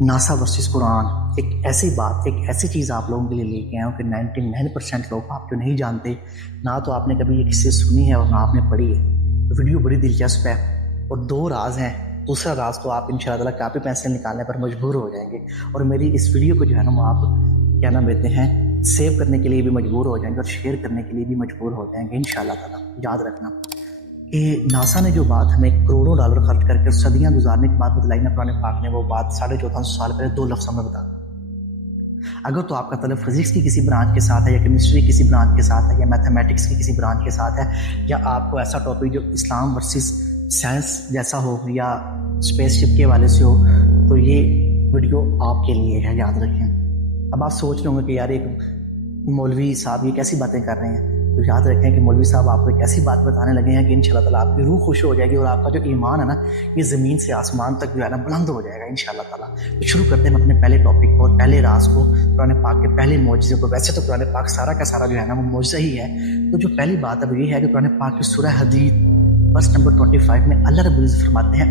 NASA versus قرآن ایک ایسی بات، ایک ایسی چیز آپ لوگوں کے لیے لے کے آیا ہوں کہ 99% لوگ آپ جو نہیں جانتے، نہ تو آپ نے کبھی یہ قصے سنی ہے اور نہ آپ نے پڑھی ہے۔ ویڈیو بڑی دلچسپ ہے اور 2 راز ہیں۔ دوسرا راز تو آپ انشاءاللہ تعالیٰ کاپی پینسل نکالنے پر مجبور ہو جائیں گے، اور میری اس ویڈیو کو جو ہے نا وہ آپ کیا نام لیتے ہیں سیو کرنے کے لیے بھی مجبور ہو جائیں گے اور شیئر کرنے کے لیے بھی مجبور ہو جائیں گے انشاءاللہ تعالیٰ۔ یاد رکھنا کہ ناسا نے جو بات ہمیں کروڑوں ڈالر خرچ کر کے صدیاں گزارنے کے بعد بتلائی نا، قرآن پاک نے وہ بات 1450 سال پہلے 2 لفظوں میں بتا۔ اگر تو آپ کا طلب فزکس کی کسی برانچ کے ساتھ ہے، یا کیمسٹری کی کسی برانچ کے ساتھ ہے، یا میتھمیٹکس کی کسی برانچ کے ساتھ ہے، یا آپ کو ایسا ٹاپک جو اسلام ورسز سائنس جیسا ہو یا اسپیس شپ کے حوالے سے ہو، تو یہ ویڈیو آپ کے لیے ہے، یاد رکھیں۔ اب آپ سوچ رہے ہوں گے کہ یار ایک مولوی صاحب یہ کیسی باتیں کر رہے ہیں، تو یاد رکھیں کہ مولوی صاحب آپ کو ایک ایسی بات بتانے لگے ہیں کہ انشاءاللہ تعالیٰ آپ کی روح خوش ہو جائے گی، اور آپ کا جو ایمان ہے نا یہ زمین سے آسمان تک جو ہے نا بلند ہو جائے گا انشاءاللہ تعالیٰ۔ تو شروع کرتے ہیں ہم اپنے پہلے ٹاپک کو، پہلے راز کو، قرآن پاک کے پہلے معجزے کو۔ ویسے تو قرآن پاک سارا کا سارا جو ہے نا وہ معجزہ ہی ہے، تو جو پہلی بات اب یہ ہے کہ قرآن پاک کی سورہ حدید ورس نمبر 25 میں اللہ رب العزت فرماتے ہیں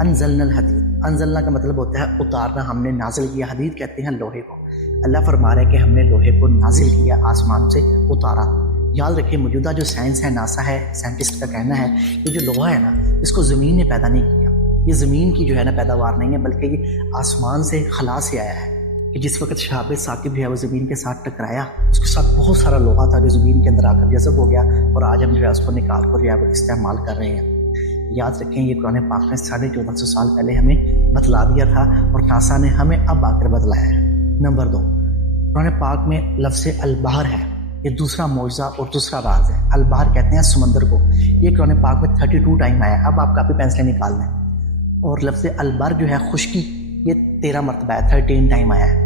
انزلنا الحدید۔ انزلنا کا مطلب ہوتا ہے اتارنا، ہم نے نازل کیا۔ حدید کہتے ہیں لوہے کو۔ اللہ فرما رہا ہے کہ ہم نے لوہے کو نازل کیا، آسمان سے اتارا۔ یاد رکھیں موجودہ جو سائنس ہے، ناسا ہے، سائنٹسٹ کا کہنا ہے کہ جو لوہا ہے نا اس کو زمین نے پیدا نہیں کیا، یہ زمین کی جو ہے نا پیداوار نہیں ہے، بلکہ یہ آسمان سے خلا سے آیا ہے۔ کہ جس وقت شہاب ثاقب جو ہے وہ زمین کے ساتھ ٹکرایا، اس کے ساتھ بہت سارا لوہا تھا جو زمین کے اندر آ کر جذب ہو گیا، اور آج ہم جو ہے اس کو نکال کر جو ہے وہ استعمال کر رہے ہیں۔ یاد رکھیں یہ قرآن پاک نے 1450 سال پہلے ہمیں بتلا دیا تھا، اور ناسا نے ہمیں اب آ کر بتلایا ہے۔ نمبر 2، قرآن پاک میں لفظ البحر ہے، یہ دوسرا معجزہ اور دوسرا راز ہے۔ البحر کہتے ہیں سمندر کو، یہ قرآن پاک میں 32 ٹائم آیا ہے۔ اب آپ کاپی پینسلیں نکال لیں۔ اور لفظ البر جو ہے خشکی، یہ 13 مرتبہ ہے، 13 ٹائم آیا ہے۔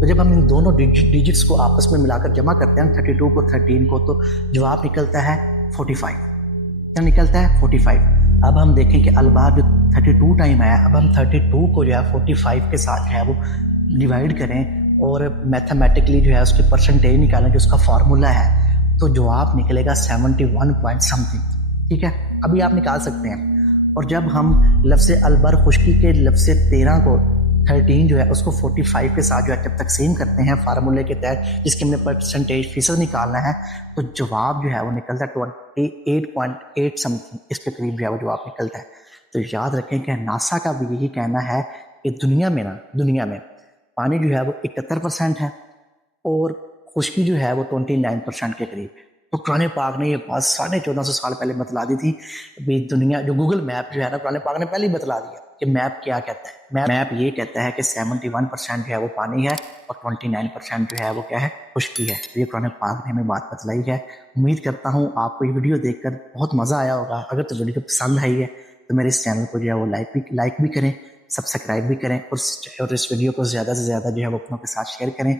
تو جب ہم ان دونوں ڈیجٹس کو آپس میں ملا کر جمع کرتے ہیں 32 کو 13 کو، تو جواب نکلتا ہے 45۔ کیا نکلتا ہے؟ 45۔ اب ہم دیکھیں کہ البحر جو 32 ٹائم آیا، اب ہم 32 کو جو ہے 45 کے ساتھ جو ہے وہ ڈیوائڈ کریں اور میتھمیٹکلی جو ہے اس کی پرسنٹیج نکالیں جو اس کا فارمولا ہے، تو جواب نکلے گا 71 پوائنٹ سم تھنگ۔ ٹھیک ہے، ابھی آپ نکال سکتے ہیں۔ اور جب ہم لفظ البر خشکی کے لفظ 13 کو 13 جو ہے اس کو 45 کے ساتھ جو ہے جب تقسیم کرتے ہیں فارمولے کے تحت، جس کے ہم نے پرسنٹیج فیصد نکالنا ہے، تو جواب جو ہے وہ نکلتا ہے 28.8 سم تھنگ، اس کے قریب جو ہے وہ جواب نکلتا ہے۔ تو یاد رکھیں کہ ناسا کا بھی یہی کہنا ہے کہ دنیا میں پانی جو ہے وہ 71% ہے، اور خشکی جو ہے وہ 29% کے قریب ہے۔ تو قرآن پاک نے یہ بات 1450 سال پہلے بتلا دی تھی۔ دنیا جو گوگل میپ جو ہے نا قرآن پاک نے پہلے ہی بتلا دیا کہ میپ کیا کہتا ہے۔ میپ یہ کہتا ہے کہ 71% جو ہے وہ پانی ہے، اور 29% جو ہے وہ کیا ہے؟ خشکی ہے۔ تو یہ قرآن پاک نے ہمیں بات بتلائی ہے۔ امید کرتا ہوں آپ کو یہ ویڈیو دیکھ کر بہت مزہ آیا ہوگا۔ اگر تو ویڈیو پسند آئی ہے تو میرے اس چینل کو جو ہے وہ لائک بھی کریں، سبسکرائب بھی کریں، اور اس ویڈیو کو زیادہ سے زیادہ جو ہے وہ اپنوں کے ساتھ شیئر کریں۔